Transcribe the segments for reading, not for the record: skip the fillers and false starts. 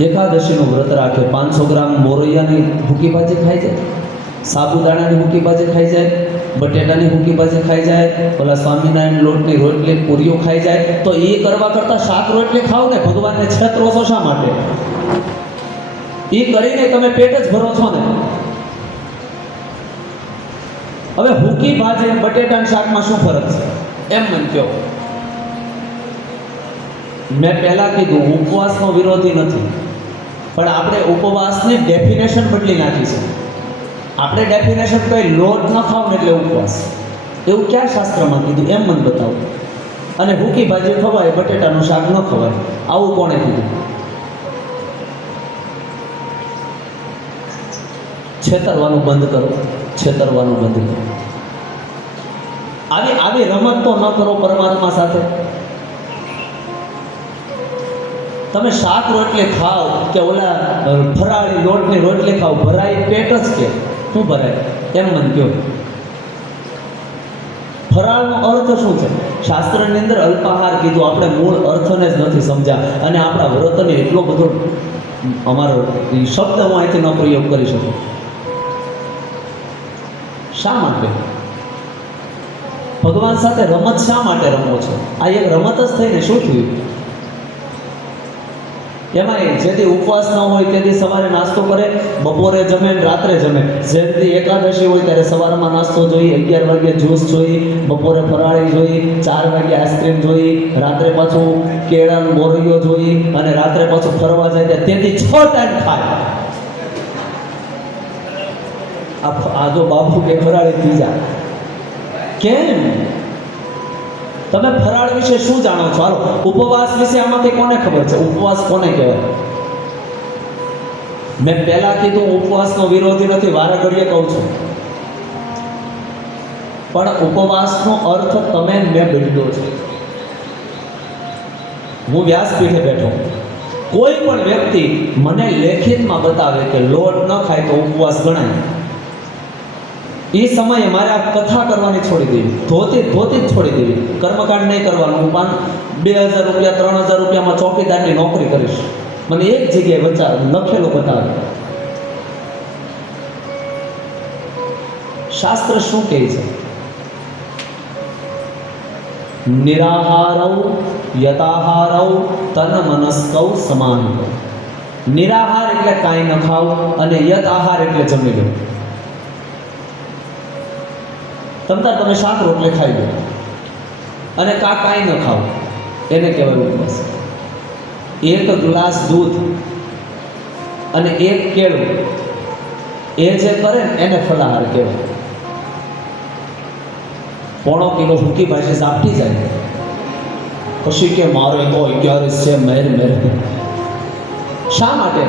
એકાદશીનું વ્રત રાખે, 500 ગ્રામ મોરૈયાની ભૂકી ભાજી ખાઈ જાય, સાબુદાણાની ભૂકી ભાજી ખાઈ જાય, બટેટાની ભૂકી ભાજી ખાઈ જાય, ઓલા સ્વામિનારાયણ લોટની રોટલી પૂરીઓ ખાઈ જાય, તો એ કરવા કરતાં શાક રોટલી ખાઓ ને. ભગવાનને છેતરો છો શા માટે? એ કરીને તમે પેટ જ ભરો છો ને. હવે ભૂકી ભાજી અને બટેટાના શાકમાં શું ફરક છે એમ મને કહો. મેં પહેલા કીધું ઉપવાસનો વિરોધી નથી, પણ આપણે ઉપવાસની ડેફિનેશન બદલી નાખી છે. આપણે ડેફિનેશન કઈ લોટ ન ખાવ ને એટલે ઉપવાસ, એવું ક્યાં શાસ્ત્રમાં કીધું એમ મને બતાવો. અને ભૂકી ભાજી ખવાય, બટેટાનું શાક ન ખવાય, આવું કોણે કીધું? છેતરવાનું બંધ કરો, છેતરવાનું બંધ કરો. આવી રમત તો ન કરો પરમાત્મા સાથે. તમે શાક રોટલી ખાઓ કે ઓલા ફરાળી લોટની રોટલી ખાઓ, ભરાય પેટ જ કે શું ભરાય એમ મને કહો. ફરાળનો અર્થ શું છે? શાસ્ત્રની અંદર અલ્પાહાર કીધું, આપણે મૂળ અર્થને જ નથી સમજ્યા. અને આપણા વ્રતને એટલો બધો અમારો શબ્દ હું અહીંથી ન પ્રયોગ કરી શકું. શા માટે? ભગવાન સાથે રમત શા માટે રમો છો? આ એક રમત જ થઈને શું થયું? એમાંય જેથી ઉપવાસ ન હોય તેથી સવારે નાસ્તો કરે, બપોરે જમે, રાત્રે જમે. જેથી એકાદશી હોય ત્યારે સવારમાં નાસ્તો જોઈએ, 11 વાગે જ્યુસ જોઈએ, બપોરે ફરાળી જોઈએ, 4 વાગે આઈસ્ક્રીમ જોઈએ, રાત્રે પાછું કેળાનો મોરૈયો જોઈએ, અને રાત્રે પાછું ફરવા જાય તેથી 6 ટાઈમ ખાય. આ જો બાપુ કે ફરાળી પીઝા કેમ? તમે ફરાળ વિશે શું જાણો છો? હાલો, ઉપવાસ વિશે આમાંથી કોને ખબર છે? ઉપવાસ કોને કહેવાય? મેં પહેલા કીધું ઉપવાસનો વિરોધી નથી, વારે ઘડીએ કહું છું, પણ ઉપવાસનો અર્થ તમે મેં બદલ્યો છે. હું વ્યાસપીઠે બેઠો, કોઈ પણ વ્યક્તિ મને લેખિતમાં બતાવે કે લોટ ન ખાય તો ઉપવાસ ગણાય, એ સમયે મારે આ કથા કરવાની છોડી દેવી, ધોતી જ છોડી દેવી. કર્મકાંડ નહીં કરવાનું. હું 2000 રૂપિયા 3000 રૂપિયામાં ચોકીદારની નોકરી કરીશ, મને એક જગ્યાએ લખેલું બતાવે. શાસ્ત્ર શું કહે છે? નિરાહારૌ યતાહારૌ તન મનસ્કૌ સમાન. નિરાહાર એટલે કાંઈ ન ખાવ, અને યત આહાર એટલે જમી લો. તમે શાક રોટલી ખાઈ દો અને કાંઈ ન ખાવ, એને કહેવાય ઉપવાસ. 1 ગ્લાસ દૂધ અને 1 કેળું એ જે કરે ને એને ફલાહાર કહેવાય. 1.5 કિલો ભૂકી ભાજી ઝાપટી જાય, પછી કે મારે તો 11 છે મેર. શા માટે?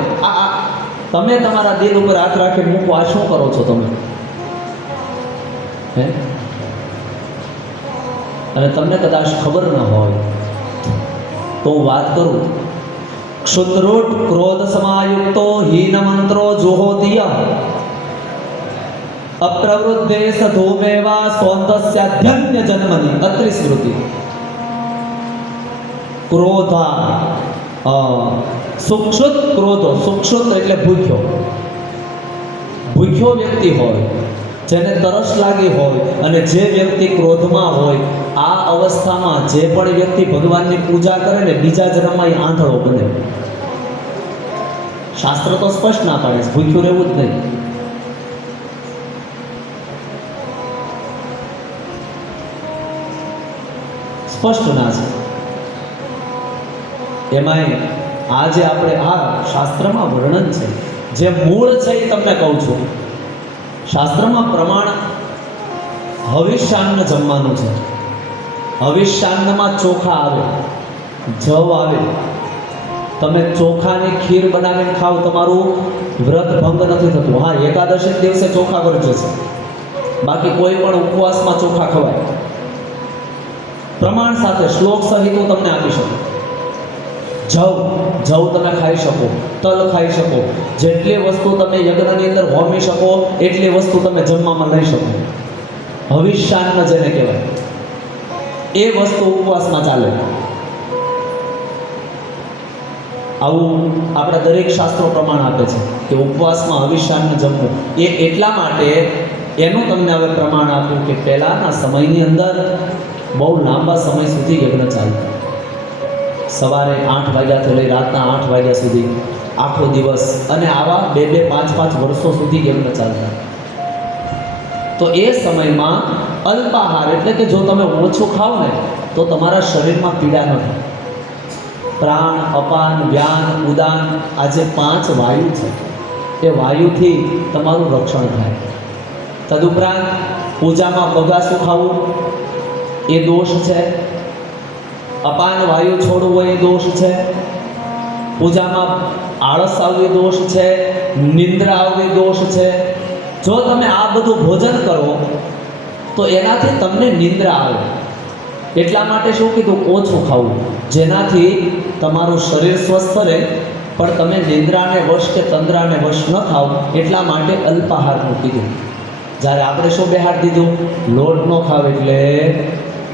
તમે તમારા દિલ ઉપર હાથ રાખીને મૂકો, આ શું કરો છો તમે? અને તમને કદાચ ખબર ન હોય તો હું વાત કરું. ક્ષુદ્રોટ ક્રોધ સમાયુક્તો હીન મંત્રો જુહોતિય અપ્રવૃદ્ધે સધૂમેવા સૌંદસ્યાધ્યન્ય જન્મની. અત્રિ સ્મૃતિ. ક્રોધા સુક્ષુત ક્રોધો. સુક્ષુત એટલે ભૂખ્યો વ્યક્તિ હોય, જેને તરસ લાગી હોય, અને જે વ્યક્તિ ક્રોધમાં હોય, આ અવસ્થામાં જે પણ વ્યક્તિ ભગવાનની પૂજા કરે ને, બીજા જન્મમાં એ આંધળો બને. શાસ્ત્ર તો સ્પષ્ટ ના પાડે છે, ભૂખ્યું રહેવું જ નહીં. સ્પષ્ટ ના છે. એમાંય આજે આપણે આ શાસ્ત્રમાં વર્ણન છે, જે મૂળ છે એ તમને કહું છું. શાસ્ત્રમાં પ્રમાણ હવિષ્યાન્ન જમવાનું છે. હવિષ્યાન્નમાં ચોખા આવે, જવ આવે. તમે ચોખાની ખીર બનાવીને ખાવ, તમારું વ્રત ભંગ નથી થતું. હા, એકાદશી દિવસે ચોખા વર્જ્ય છે, બાકી કોઈ પણ ઉપવાસમાં ચોખા ખવાય. પ્રમાણ સાથે શ્લોક સહિત હું તમને આપી શકું. જવ તમે ખાઈ શકો, તલ ખાઈ શકો, જેટલી વસ્તુ તમે યજ્ઞની અંદર હોમી શકો એટલી વસ્તુ તમે જમવામાં લઈ શકો. હવિષ્યાન્ન જેને કહેવાય, એ વસ્તુ ઉપવાસમાં ચાલે. આવું આપણા દરેક શાસ્ત્રો પ્રમાણ આપે છે કે ઉપવાસમાં હવિષ્યાન્ન જમવું. એ એટલા માટે એનું તમને હવે પ્રમાણ આપ્યું કે પહેલાંના સમયની અંદર બહુ લાંબા સમય સુધી યજ્ઞ ચાલતા. સવારે 8 વાગ્યાથી લઈ રાતના 8 વાગ્યા સુધી આખો દિવસ, અને આવા 2-2, 5-5 વર્ષો સુધી યજ્ઞ ચાલતા. તો એ સમયમાં અલ્પાહાર એટલે કે જો તમે ઓછું ખાઓ ને તો તમારા શરીરમાં પીડા ન થાય. પ્રાણ, અપાન, વ્યાન, ઉદાન, આ જે 5 વાયુ છે એ વાયુથી તમારું રક્ષણ થાય. તદુપરાંત પૂજામાં બગાસું ખાવું એ દોષ છે. અપાન વાયુ છોડવો એ દોષ છે. પૂજામાં આળસ આવવી દોષ છે. નિંદ્રા આવવી દોષ છે. જો તમે આ બધું ભોજન કરો તો એનાથી તમને નિંદ્રા આવે. એટલા માટે શું કીધું? ઓછું ખાવું, જેનાથી તમારું શરીર સ્વસ્થ રહે, પણ તમે નિંદ્રાને વશ કે તંદ્રાને વશ ન થાવ એટલા માટે અલ્પાહારનું કીધું. જ્યારે આપણે શું બેહાડ દીધું? લોટ ન ખાવ એટલે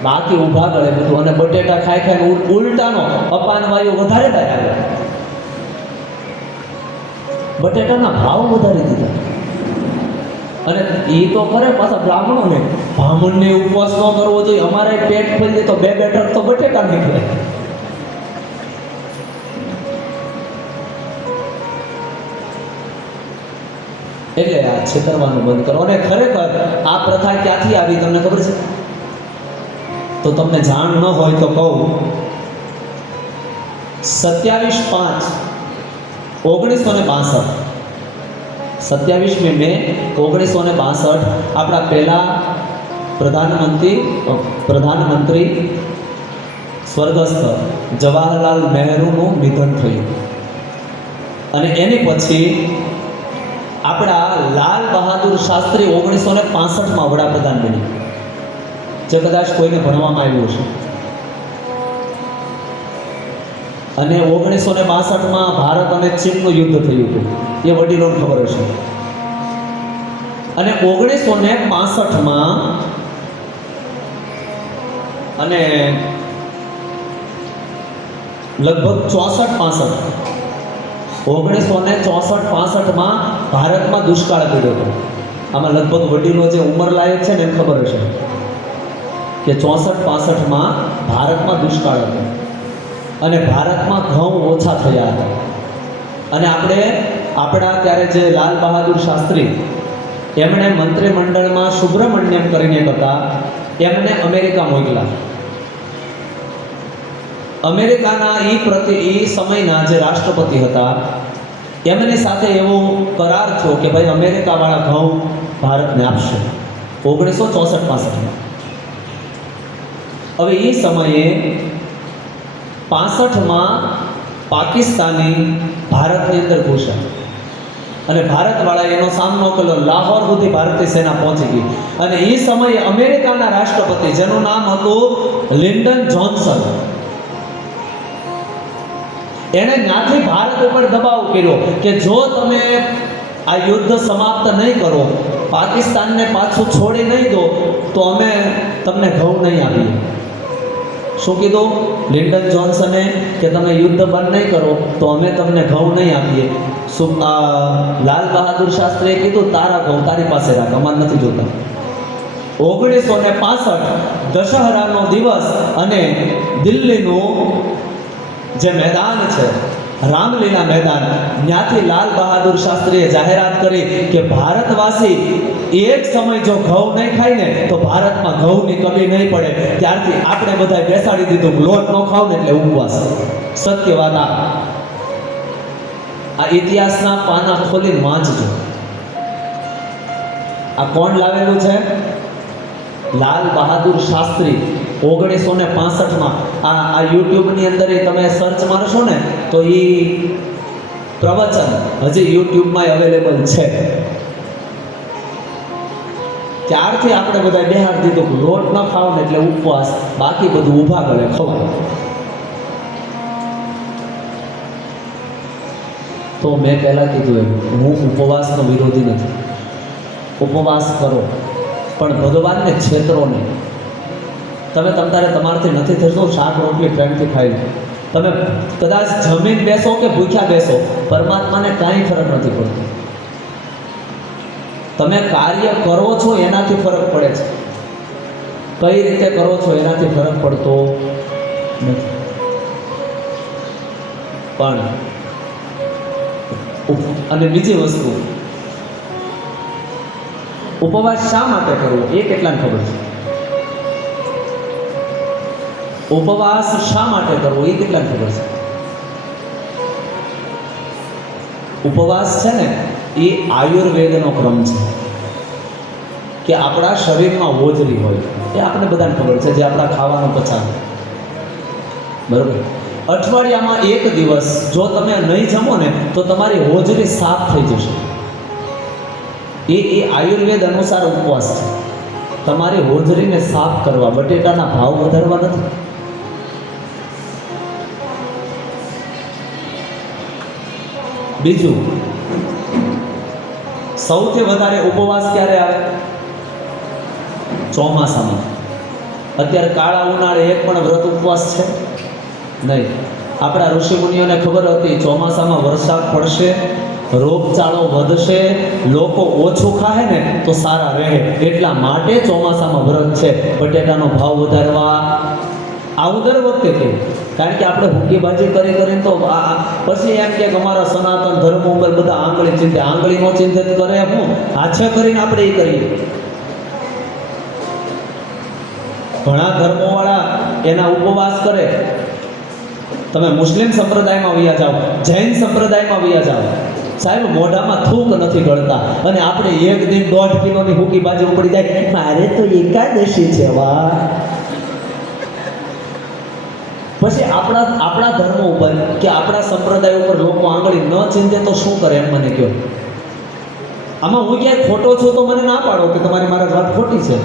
બાકી ઊભા ગળે બધું, અને બટેટા ખાઈ ખાઈને ઉલટાનો અપાન વાયુ વધારે થાય આવે. બટેટાના ભાવ વધારી દીધા. અને એ તો કરે પાછા બ્રાહ્મણોને, બ્રાહ્મણને ઉપવાસ ન કરવો જોઈએ. અમારે પેટ ફરી તો 2 ટ્રક તો બટેટા નીકળે. એટલે આ છેતરવાનું બંધ કરો. અને ખરેખર આ પ્રથા ક્યાંથી આવી તમને ખબર છે? તો તમને જાણ ન હોય તો કહું. 27/5/1962 27મી મે 1962 આપણા પહેલા પ્રધાનમંત્રી સ્વર્ગસ્થ જવાહરલાલ નહેરુનું નિધન થયું. અને એની પછી આપણા લાલ બહાદુર શાસ્ત્રી 1965માં વડાપ્રધાન બન્યા, જે કદાચ કોઈને ભણવામાં આવ્યું હશે. અને 1962માં ભારત અને ચીનનું યુદ્ધ થયું હતું, એ વડીલોને ખબર હશે. અને 1965માં અને લગભગ 1964-65માં ભારતમાં દુષ્કાળ પડ્યો હતો. આમાં લગભગ વડીલો જે ઉંમર લાયક છે ને એને ખબર હશે કે 64-65માં ભારતમાં દુષ્કાળ હતો અને ભારતમાં ઘઉં ઓછા થયા હતા. અને આપણા ત્યારે જે લાલ બહાદુર શાસ્ત્રી, એમણે મંત્રીમંડળમાં સુબ્રમણ્યમ કરીને હતા, એમને અમેરિકા મોકલા. અમેરિકાના એ સમયના જે રાષ્ટ્રપતિ હતા એમની સાથે એવો કરાર થયો કે ભાઈ અમેરિકાવાળા ઘઉં ભારતને આપશે 1964-65માં. હવે એ સમયે 65માં પાકિસ્તાની ભારતની અંદર ઘૂસ્યા અને ભારતવાળાએ એનો સામનો કર્યો. લાહોર સુધી ભારતીય સેના પહોંચી ગઈ. અને એ સમયે અમેરિકાના રાષ્ટ્રપતિ, જેનું નામ હતું લિન્ડન જોન્સન, એણે ત્યાંથી ભારત ઉપર દબાવ કર્યો કે જો તમે આ યુદ્ધ સમાપ્ત નહીં કરો, પાકિસ્તાનને પાછું છોડી નહીં દો, તો અમે તમને ઘઉં નહીં આપીએ. શું કીધું લિન્ડન જોન્સને? કે તમે યુદ્ધ બંધ નહીં કરો તો અમે તમને ઘઉં નહીં આપીએ. લાલ બહાદુર શાસ્ત્રીએ કીધું તારા ઘઉં તારી પાસે રાખ, અમારે નથી જોતા. 1965 દશહરાનો દિવસ અને દિલ્હીનું જે મેદાન છે રામલીલા મેદાન, ત્યાંથી લાલ બહાદુર શાસ્ત્રીએ જાહેરાત કરી કે ભારતવાસી એક સમય જો ઘઉં નહીં ખાય ને તો ભારતમાં ઘઉંની કમી નહીં પડે. ત્યારથી આપણે બધાએ બેસાડી દીધું, લોટ ન ખાવ ને એટલે ઉપવાસ. સત્ય વાત આ ઇતિહાસના પાના ખોલીને વાંચજો. આ કોણ લાવેલું છે? લાલ બહાદુર શાસ્ત્રી 1965માં. આ યુટ્યુબની અંદર તમે સર્ચ મારશો ને તો એ પ્રવચન હજી યુટ્યુબમાં અવેલેબલ છે. ત્યારથી આપણે બધા બેહાડ દીધું કે લોટ ન ખાવ ને એટલે ઉપવાસ, બાકી બધું ઊભા ગળે ખવાય. તો મેં પહેલાં કીધું એમ, હું ઉપવાસનો વિરોધી નથી. ઉપવાસ કરો પણ ભગવાનને છેતરો નહીં. તમે તમારાથી નથી થતું, શાક રોટલી પ્રેમથી ખાઈ લો, તમે કદાચ જમીન બેસો કે ભૂખ્યા બેસો, પરમાત્માને કાંઈ ફરક નથી પડતો. તમે કાર્ય કરો છો એનાથી ફરક પડે છે, કઈ રીતે કરો છો એનાથી ફરક પડતો નથી. પણ અને બીજી વસ્તુ, ઉપવાસ શા માટે કરવો એ કેટલાને ખબર છે? ઉપવાસ શા માટે કરવો એ કેટલાને ખબર છે? ઉપવાસ છે ને એ આયુર્વેદનો ક્રમ છે કે આપણા શરીરમાં હોજરી હોય, એ આપણે બધાને ખબર છે, જે આપણા ખાવાનું પચાવે. બરોબર? અઠવાડિયામાં એક દિવસ જો તમે નહીં જમો ને તો તમારી હોજરી સાફ થઈ જશે. એ આયુર્વેદ અનુસાર ઉપવાસ છે, તમારી હોજરીને સાફ કરવા, બટેટાના ભાવ વધારવા નથી. બીજું, સૌથી વધારે ઉપવાસ ક્યારે આવે? ચોમાસામાં. અત્યારે કાળા ઉનાળે એક પણ વ્રત ઉપવાસ છે નહીં. આપણા ઋષિમુનિઓને ખબર હતી ચોમાસામાં વરસાદ પડશે, રોગચાળો વધશે, લોકો ઓછું ખાય ને તો સારા રહે, એટલા માટે ચોમાસામાં વ્રત છે બટેટાનો ભાવ વધારવા. આવું દર વખતે કહ્યું, કારણ કે આપણે હુક્કીબાજી કરીને તો પછી એમ કે અમારા સનાતન ધર્મ ઉપર બધા આંગળી ચિંતે, આંગળીનો ચિંતિત કરે હું આછે કરીને આપણે એ કરીએ. ઘણા ધર્મોવાળા એના ઉપવાસ કરે. તમે મુસ્લિમ સંપ્રદાયમાં વયા જાઓ, જૈન સંપ્રદાયમાં વયા જાઓ, સાહેબ મોઢામાં થૂક નથી ગળતા, અને આપણે એક દિન 1.5 કિલોની હુક્કીબાજી ઉપડી જાય, મારે તો એકાદશી છે વાહ. પછી આપણા ધર્મ ઉપર કે આપણા સંપ્રદાય ઉપર લોકો આંગળી ન ચીંધે તો શું કરે એમ મને કહો. આમાં હું ક્યાંય ખોટો છું તો મને ના પાડો કે તમારી મારા વાત ખોટી છે.